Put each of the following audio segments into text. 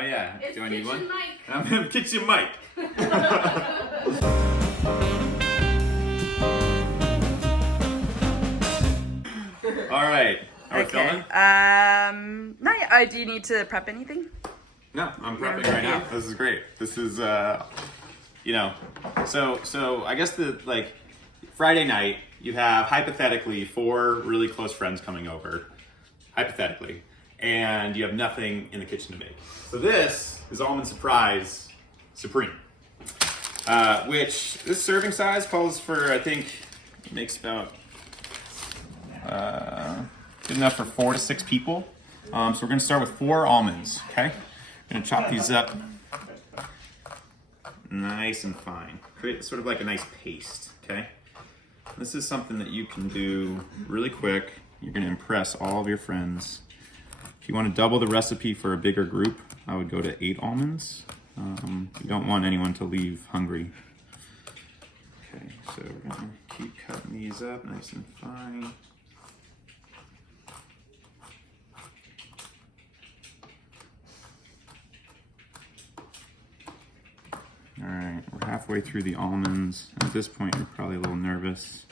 Oh yeah. It's Do I need one? kitchen Mike. I'm in kitchen Mike. All right. Are we filming? No, do you need to prep anything? No, I'm prepping right now. This is great. This is, you know, so I guess Friday night, you have hypothetically 4 really close friends coming over, hypothetically, and you have nothing in the kitchen to make. So this is Almond Surprise Supreme, which this serving size calls for, I think, makes about good enough for 4 to 6 people. So we're gonna start with 4 almonds, okay? Gonna chop these up nice and fine. Create sort of like a nice paste, okay? This is something that you can do really quick. You're gonna impress all of your friends. If you wanna double the recipe for a bigger group, I would go to 8 almonds. You don't want anyone to leave hungry. Okay, so we're gonna keep cutting these up nice and fine. All right, we're halfway through the almonds. At this point, you're probably a little nervous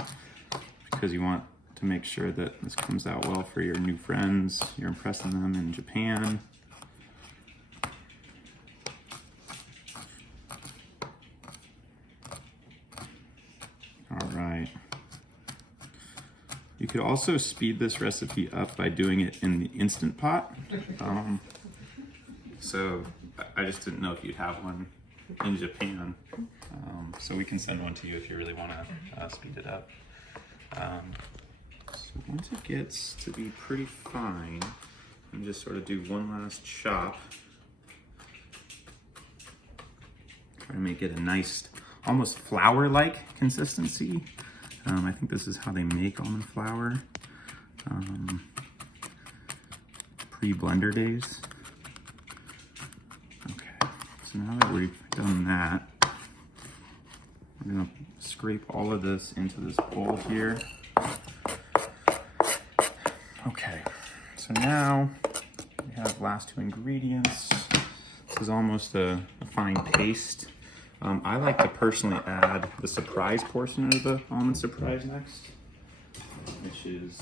because you want to make sure that this comes out well for your new friends. You're impressing them in Japan. All right. You could also speed this recipe up by doing it in the Instant Pot. So I just didn't know if you'd have one in Japan, so we can send one to you if you really want to speed it up. So once it gets to be pretty fine, you just sort of do one last chop. Try to make it a nice, almost flour-like consistency. I think this is how they make almond flour pre-blender days. So now that we've done that, we're gonna scrape all of this into this bowl here. Okay, so now we have last 2 ingredients. This is almost a fine paste. I like to personally add the surprise portion of the almond surprise next, which is,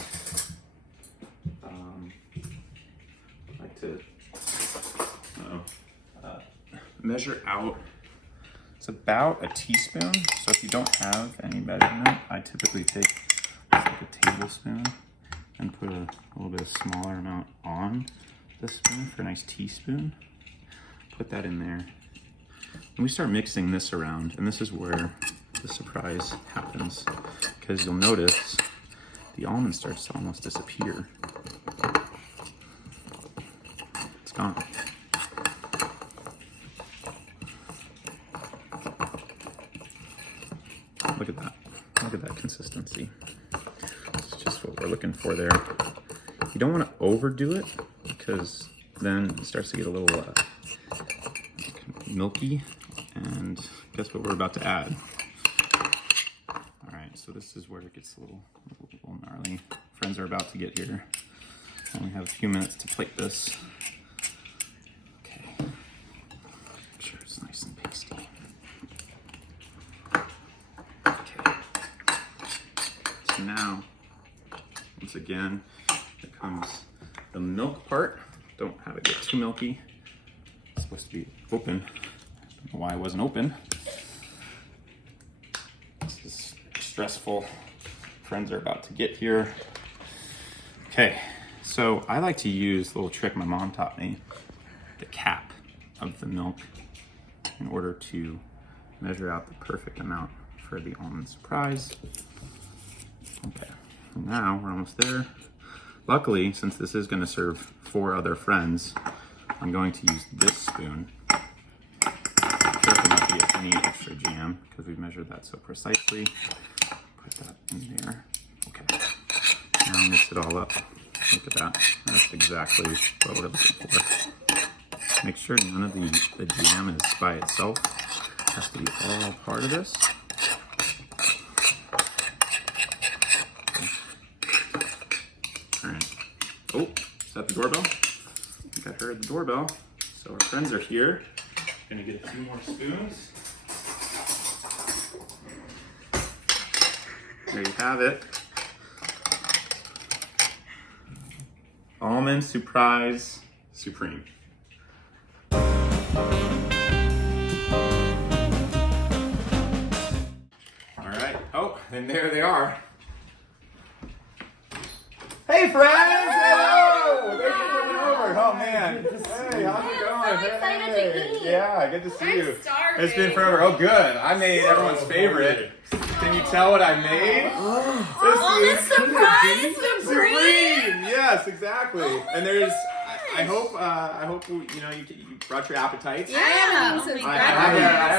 I like to, measure out, it's about a teaspoon. So if you don't have any measurement, I typically take like a tablespoon and put a little bit of smaller amount on the spoon for a nice teaspoon. Put that in there. And we start mixing this around, and this is where the surprise happens, because you'll notice the almond starts to almost disappear. It's gone. Look at that. Look at that consistency. It's just what we're looking for there. You don't want to overdo it because then it starts to get a little milky. And guess what we're about to add? All right, so this is where it gets a little gnarly. Friends are about to get here. Only have a few minutes to plate this. Okay. Make sure it's nice and pasty. Now, once again, here comes the milk part. Don't have it get too milky. It's supposed to be open. I don't know why it wasn't open. This is stressful. Friends are about to get here. Okay, so I like to use a little trick my mom taught me, the cap of the milk, in order to measure out the perfect amount for the almond surprise. Okay, now we're almost there. Luckily, since this is going to serve 4 other friends, I'm going to use this spoon. Careful not to get any extra jam because we've measured that so precisely. Put that in there. Okay, now mix it all up. Look at that. That's exactly what we're looking for. Make sure none of the jam is by itself. It has to be all part of this. Oh, is that the doorbell? I think I heard the doorbell. So our friends are here. Gonna get 2 more spoons. There you have it. Almond Surprise Supreme. All right. Oh, and there they are. Hey, friends! Hello! Thanks for coming over. Oh man. Hey, how's it going? So excited to eat. Yeah, good to see you. starving. It's been forever. Oh, good. I made everyone's favorite. Can you tell what I made? Almond Surprise Supreme. Yes, exactly. And there's. I hope you brought your appetites. Yeah. I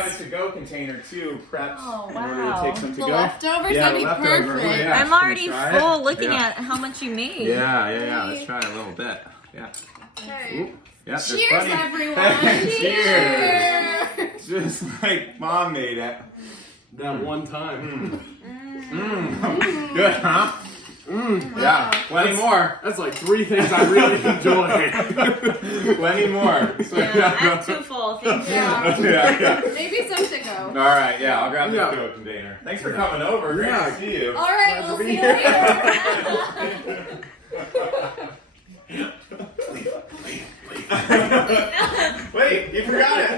have a to-go container too, prepped in order to take some to go. Leftovers Yeah, would be leftover. perfect. Oh, yeah. I'm already Gonna try full it? looking Yeah. at how much you made. Yeah. Let's try a little bit. Yeah. Okay. Ooh. Yeah, there's Cheers, plenty. everyone. Cheers. Just like Mom made it. That one time. Good, huh? Yeah, plenty more. That's like 3 things I really enjoy. Plenty more. So, Yeah, I'm too full. Thank you. yeah. Maybe some to go. All right, yeah, I'll grab the Yeah. to-go container. Thanks for coming over. Great Yeah. to see you. All right, we'll see you later. Wait, you forgot it.